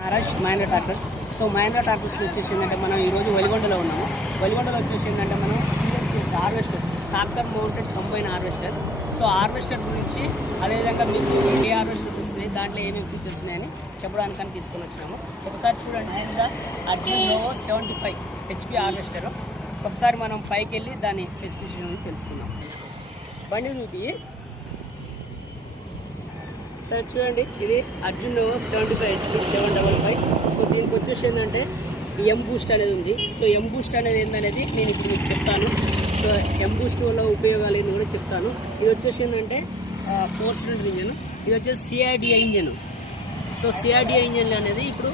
నారాజ్ Mahindra tractors. So Mahindra tractors వచ్చేసి ఏంటంటే మనం ఈరోజు వెలిగొండలో ఉన్నాము. వెలిగొండలో వచ్చేసి ఏంటంటే మనం harvester, tractor mounted combine harvester. So harvester గురించి అదేవిధంగా మీకు ఏ హార్వెస్టర్ వస్తుంది, దాంట్లో ఏమేమి ఫీచర్స్ ఉన్నాయని చెప్పడానికి తీసుకొని వచ్చినాము. ఒకసారి చూడండి, మహేంద్ర అర్జున్ లోవో 75 HP హార్వెస్టర్. ఒకసారి మనం పైకి వెళ్ళి దాని స్పెసిఫికేషన్ తెలుసుకుందాం. బండి చూపి. సరే చూడండి, ఇది అర్జున్ లోవో 75 HP 755. సో దీనికి వచ్చేసి ఏంటంటే ఎం బూస్ట్ అనేది ఉంది. సో ఎం బూస్ట్ అనేది ఏంటనేది నేను ఇప్పుడు మీకు చెప్తాను. సో ఎం బూస్ట్ వల్ల ఉపయోగాలు ఏంటి కూడా చెప్తాను. ఇది వచ్చేసి ఏంటంటే 4 సిలిండర్ ఇంజన్. ఇది వచ్చేసి CIDI engine. So CIDI engine అనేది ఇప్పుడు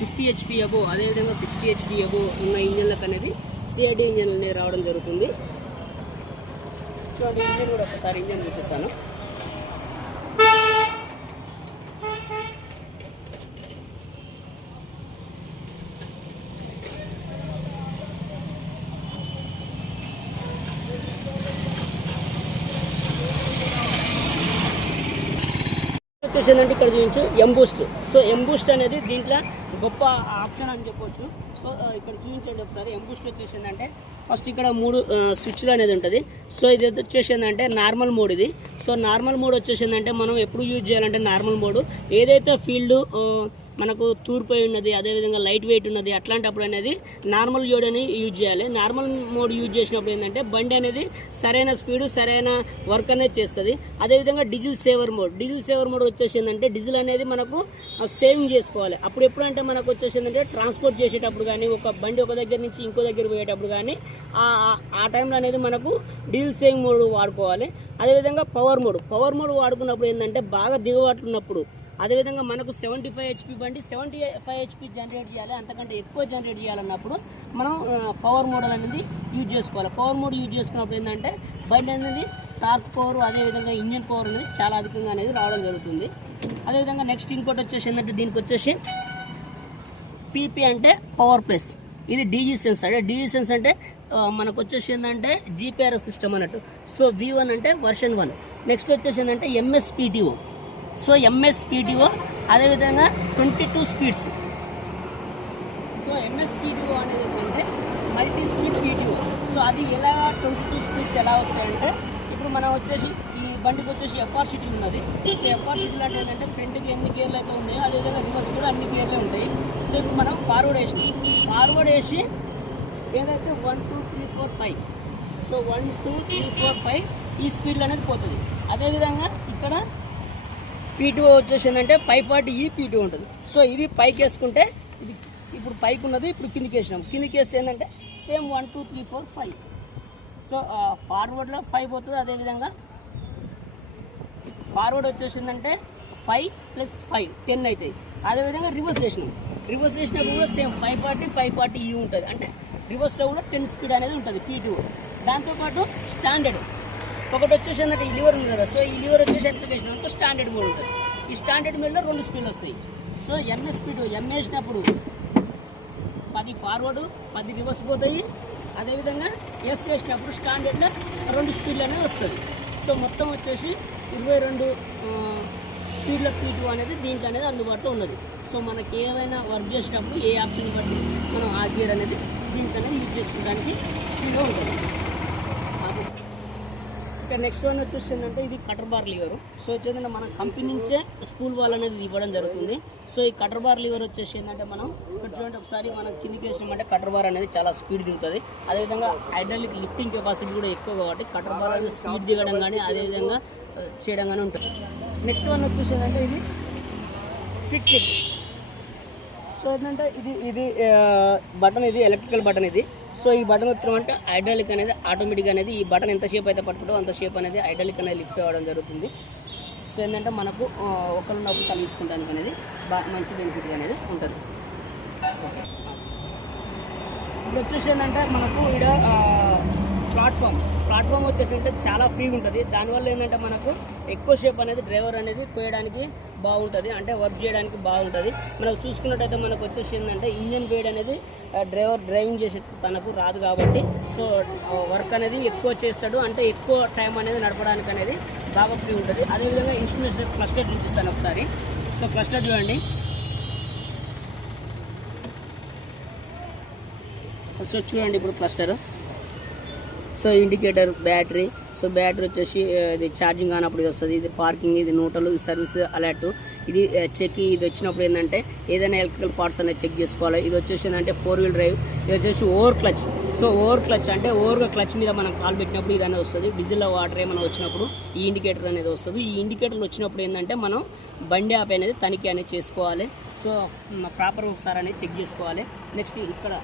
50 HP అబో, అదేవిధంగా 60 HP అబో ఉన్న ఇంజన్లకు అనేది CIDI ఇంజన్ అనేది రావడం జరుగుతుంది. చూడండి, ఇంజన్ కూడా ఒకసారి ఇంజన్ చూపిస్తాను. వచ్చేసి ఏంటంటే ఇక్కడ చూపించు ఎం బూస్ట్. సో ఎం బూస్ట్ అనేది దీంట్లో గొప్ప ఆప్షన్ అని చెప్పొచ్చు. సో ఇక్కడ చూపించండి ఒకసారి. ఎం బూస్ట్ వచ్చేసి ఏంటంటే ఫస్ట్ ఇక్కడ 3 స్విచ్లు అనేది ఉంటుంది. సో ఇది వచ్చేసి ఏంటంటే నార్మల్ మోడ్. ఇది సో నార్మల్ మోడ్ వచ్చేసి ఏంటంటే మనం ఎప్పుడు యూజ్ చేయాలంటే నార్మల్ మోడ్ ఏదైతే ఫీల్డ్ మనకు తూర్పోయి ఉన్నది, అదేవిధంగా లైట్ వెయిట్ ఉన్నది, అట్లాంటప్పుడు అనేది నార్మల్ మోడ్ అని యూజ్ చేయాలి. నార్మల్ మోడ్ యూజ్ చేసినప్పుడు ఏంటంటే బండి అనేది సరైన స్పీడు, సరైన వర్క్ అనేది చేస్తుంది. అదేవిధంగా డీజిల్ సేవర్ మోడ్ వచ్చేసి ఏంటంటే డీజిల్ అనేది మనకు సేవింగ్ చేసుకోవాలి. అప్పుడు ఎప్పుడంటే మనకు వచ్చేసి ఏంటంటే ట్రాన్స్పోర్ట్ చేసేటప్పుడు కానీ, ఒక బండి ఒక దగ్గర నుంచి ఇంకో దగ్గర పోయేటప్పుడు కానీ ఆ టైంలో అనేది మనకు డీజిల్ సేవింగ్ మోడ్ వాడుకోవాలి. అదేవిధంగా పవర్ మోడ్ వాడుకున్నప్పుడు ఏంటంటే బాగా దిగుబాట్లు ఉన్నప్పుడు, అదేవిధంగా మనకు 75 HP బండి 75 HP జనరేట్ చేయాలి, అంతకంటే ఎక్కువ జనరేట్ చేయాలన్నప్పుడు మనం పవర్ మోడల్ అనేది యూజ్ చేసుకోవాలి. పవర్ మోడ్ యూజ్ చేసుకున్నప్పుడు ఏంటంటే బండి అనేది టార్క్ పవర్, అదేవిధంగా ఇంజిన్ పవర్ అనేది చాలా అధికంగా అనేది రావడం జరుగుతుంది. అదేవిధంగా నెక్స్ట్ ఇంకోటి వచ్చేసి ఏంటంటే దీనికి వచ్చేసి PP అంటే పవర్ ప్లస్. ఇది DG సెన్స్. అంటే DG సెన్స్ అంటే మనకు వచ్చేసి ఏంటంటే GPRS సిస్టమ్ అన్నట్టు. సో V1 అంటే వర్షన్ 1. నెక్స్ట్ వచ్చేసి ఏంటంటే MSPTO. సో MSPTO అదేవిధంగా 22 స్పీడ్స్. సో MSPTO అనేది ఏంటంటే మల్టీ స్పీడ్ PTO. సో అది ఎలా 22 స్పీడ్స్ ఎలా వస్తాయంటే, ఇప్పుడు మనం వచ్చేసి ఈ బండికి వచ్చేసి FRCT ఉన్నది. సో FRCT అంటే ఏంటంటే ఫ్రంట్కి ఎన్ని గేర్లు అయితే ఉన్నాయో అదేవిధంగా రివర్స్ కూడా అన్ని గేర్లే ఉంటాయి. సో ఇప్పుడు మనం ఫార్వర్డ్ వేసి ఏదైతే 1 2 3 4 5. సో 1 2 3 4 5 ఈ స్పీడ్లో అనేది పోతుంది. అదేవిధంగా ఇక్కడ PTO వచ్చేసి ఏంటంటే 540E PTO ఉంటుంది. సో ఇది పైకి వేసుకుంటే ఇది ఇప్పుడు పైకి ఉన్నది, ఇప్పుడు కిందికి వేసినాం. కిందికి వేస్తే ఏంటంటే సేమ్ 1 2 3 4 5. సో ఫార్వర్డ్లో 5 పోతుంది. అదేవిధంగా ఫార్వర్డ్ వచ్చేసిందంటే 5 + 5 10 అవుతాయి. అదేవిధంగా రివర్స్ చేసినప్పుడు కూడా సేమ్ 540E ఉంటుంది. అంటే రివర్స్లో కూడా 10 స్పీడ్ అనేది ఉంటుంది PTO. దాంతోపాటు స్టాండర్డ్ ఒకటి వచ్చేసి ఏంటంటే ఈ లివర్ ఉంది కదా. సో ఈ లివర్ వచ్చేసి అప్లికేషన్ అనుకో స్టాండర్డ్ మోడ్ ఉంటుంది. ఈ స్టాండర్డ్ మోడ్లో 2 స్పీడ్లు వస్తాయి. సో ఎం వేసినప్పుడు 10 ఫార్వర్డ్ 10 రివర్స్ పోతాయి. అదేవిధంగా ఎస్ వేసినప్పుడు స్టాండర్డ్లో 2 స్పీడ్లు అనేది వస్తుంది. సో మొత్తం వచ్చేసి 22 స్పీడ్ల PTO అనేది దీంట్లో అనేది అందుబాటులో ఉన్నది. సో మనకి ఏమైనా వర్క్ చేసేటప్పుడు ఏ ఆప్షన్ బట్టి మనం ఆ గేర్ అనేది దీంట్లో అనేది యూజ్ చేసుకోవడానికి ఫ్రీగా ఉంటుంది. ఇక నెక్స్ట్ వన్ వచ్చేసి ఏంటంటే ఇది కటర్ బార్ లివర్. సో వచ్చేదంటే మన కంపెనీ నుంచే స్పూల్ వాల్ అనేది ఇవ్వడం జరుగుతుంది. సో ఈ కటర్ బార్ లివర్ వచ్చేసి ఏంటంటే మనం ఇక్కడ చూడండి ఒకసారి మనం కిందికి వేసినామంటే కటర్ బార్ అనేది చాలా స్పీడ్ దిగుతుంది. అదేవిధంగా హైడ్రాలిక్ లిఫ్టింగ్ కెపాసిటీ కూడా ఎక్కువ కాబట్టి కటర్ బార్ అనేది స్పీడ్ దిగడం కానీ అదేవిధంగా చేయడం కానీ ఉంటుంది. నెక్స్ట్ వన్ వచ్చేసి ఏంటంటే ఇది క్విక్ లిఫ్ట్. సో ఏంటంటే ఇది బటన్, ఇది ఎలక్ట్రికల్ బటన్ ఇది. సో ఈ బటన్ వచ్చామంటే హైడ్రాలిక్ అనేది ఆటోమేటిక్ అనేది ఈ బటన్ ఎంత షేప్ అయితే పట్టుకుంటో అంత షేప్ అనేది హైడ్రాలిక్ అనేది లిఫ్ట్ అవ్వడం జరుగుతుంది. సో ఏంటంటే మనకు ఒకరున్నప్పుడు తగ్గించుకోవడానికి అనేది మంచి బెనిఫిట్ అనేది ఉంటుంది. ఇది వచ్చేసి ఏంటంటే మనకు ఇక్కడ ప్లాట్ఫామ్ వచ్చేసి అంటే చాలా ఫ్రీగా ఉంటుంది. దానివల్ల ఏంటంటే మనకు ఎక్కువ షేప్ అనేది డ్రైవర్ అనేది కోయడానికి బాగుంటుంది, అంటే వర్క్ చేయడానికి బాగుంటుంది. మనకు చూసుకున్నట్టయితే మనకు వచ్చేసి ఏంటంటే ఇంజన్ వేడ్ అనేది డ్రైవింగ్ చేసే తనకు రాదు కాబట్టి సో వర్క్ అనేది ఎక్కువ చేస్తాడు, అంటే ఎక్కువ టైం అనేది నడపడానికి అనేది బాగా ఫ్రీ ఉంటుంది. అదేవిధంగా ఇన్స్ట్రుమెంట్స్ క్లస్టర్ చూపిస్తాను ఒకసారి. సో క్లస్టర్ చూడండి, సో చూడండి ఇప్పుడు cluster. So indicator, battery. So battery వచ్చేసి ఇది ఛార్జింగ్ కానప్పుడు ఇది వస్తుంది. ఇది పార్కింగ్, ఇది న్యూట్రల్, ఇది సర్వీస్ అలర్ట్, ఇది చెక్. ఇది వచ్చినప్పుడు ఏంటంటే ఏదైనా ఎలక్ట్రికల్ పార్ట్స్ అనేది చెక్ చేసుకోవాలి. ఇది వచ్చేసి ఏంటంటే 4 వీల్ డ్రైవ్. ఇది వచ్చేసి over clutch. So over clutch అంటే ఓవర్గా క్లచ్ మీద మనం కాల్ పెట్టినప్పుడు ఇది అనేది వస్తుంది. డీజిల్లో వాటర్ ఏమైనా వచ్చినప్పుడు ఈ ఇండికేటర్ అనేది వస్తుంది. ఈ ఇండికేటర్లు వచ్చినప్పుడు ఏంటంటే మనం బండి ఆపి అనేది తనిఖీ అనేది చేసుకోవాలి. సో ప్రాపర్ ఒకసారి అనేది చెక్ చేసుకోవాలి. నెక్స్ట్ ఇక్కడ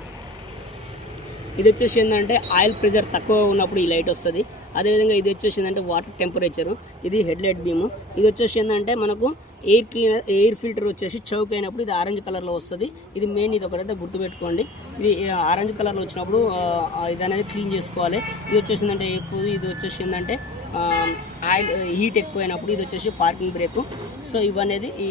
ఇది వచ్చేసి ఏంటంటే ఆయిల్ ప్రెజర్ తక్కువ ఉన్నప్పుడు ఈ లైట్ వస్తుంది. అదేవిధంగా ఇది వచ్చేసి ఏంటంటే వాటర్ టెంపరేచరు. ఇది హెడ్లైట్ బీము. ఇది వచ్చేసి ఏంటంటే మనకు ఎయిర్ ఫిల్టర్ వచ్చేసి చౌక్ అయినప్పుడు ఇది ఆరెంజ్ కలర్లో వస్తుంది. ఇది మెయిన్, ఇది ఒకటైతే గుర్తుపెట్టుకోండి. ఇది ఆరెంజ్ కలర్లో వచ్చినప్పుడు ఇది అనేది క్లీన్ చేసుకోవాలి. ఇది వచ్చేసి ఏంటంటే ఎయిర్ ఫ్లూ. ఇది వచ్చేసి ఏంటంటే ఆయిల్ హీట్ ఎక్కువైనప్పుడు ఇది వచ్చేసి పార్కింగ్ బ్రేకు. సో ఇవనేది ఈ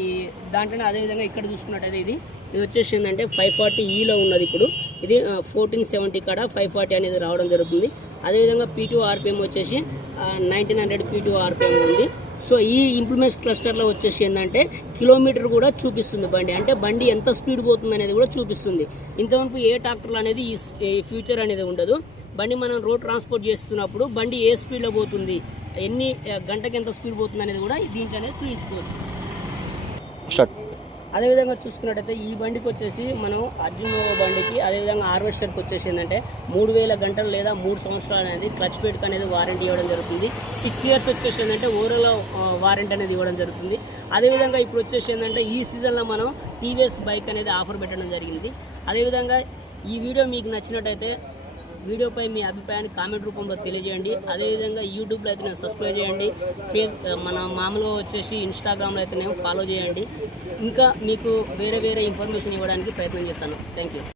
దాంట్లోనే. అదేవిధంగా ఇక్కడ చూసుకున్నట్టయితే ఇది వచ్చేసి ఏంటంటే 540Eలో ఉన్నది. ఇప్పుడు ఇది 1470 కాడ 540 అనేది రావడం జరుగుతుంది. అదేవిధంగా P2 RPM వచ్చేసి 1900 P2 RPM ఉంది. సో ఈ ఇంప్లిమెంట్స్ క్లస్టర్లో వచ్చేసి ఏంటంటే కిలోమీటర్ కూడా చూపిస్తుంది బండి, అంటే బండి ఎంత స్పీడ్ పోతుంది అనేది కూడా చూపిస్తుంది. ఇంతవరకు ఏ ట్రాక్టర్లు అనేది ఈ ఫ్యూచర్ అనేది ఉండదు. బండి మనం రోడ్ ట్రాన్స్పోర్ట్ చేస్తున్నప్పుడు బండి ఏ స్పీడ్లో పోతుంది, ఎన్ని గంటకి ఎంత స్పీడ్ పోతుంది అనేది కూడా దీంట్లో అనేది చూపించుకోవచ్చు. అదేవిధంగా చూసుకున్నట్టయితే ఈ బండికి వచ్చేసి మనం అర్జున్ బండికి అదేవిధంగా హార్వెస్టర్కి వచ్చేసి ఏంటంటే 3000 గంటలు లేదా 3 సంవత్సరాలు అనేది క్లచ్ పెట్టుకు అనేది వారంటీ ఇవ్వడం జరుగుతుంది. 6 ఇయర్స్ వచ్చేసి ఏంటంటే ఓవరాల్ వారంటీ అనేది ఇవ్వడం జరుగుతుంది. అదేవిధంగా ఇప్పుడు వచ్చేసి ఏంటంటే ఈ సీజన్లో మనం టీవీఎస్ బైక్ అనేది ఆఫర్ పెట్టడం జరిగింది. అదేవిధంగా ఈ వీడియో మీకు నచ్చినట్టయితే వీడియోపై మీ అభిప్రాయాన్ని కామెంట్ రూపంలో తెలియజేయండి. అదేవిధంగా యూట్యూబ్లో అయితే నేను సబ్స్క్రైబ్ చేయండి. మన మామూలుగా వచ్చేసి ఇన్స్టాగ్రామ్లో అయితే నేను ఫాలో చేయండి. ఇంకా మీకు వేరే ఇన్ఫర్మేషన్ ఇవ్వడానికి ప్రయత్నం చేస్తాను. Thank you.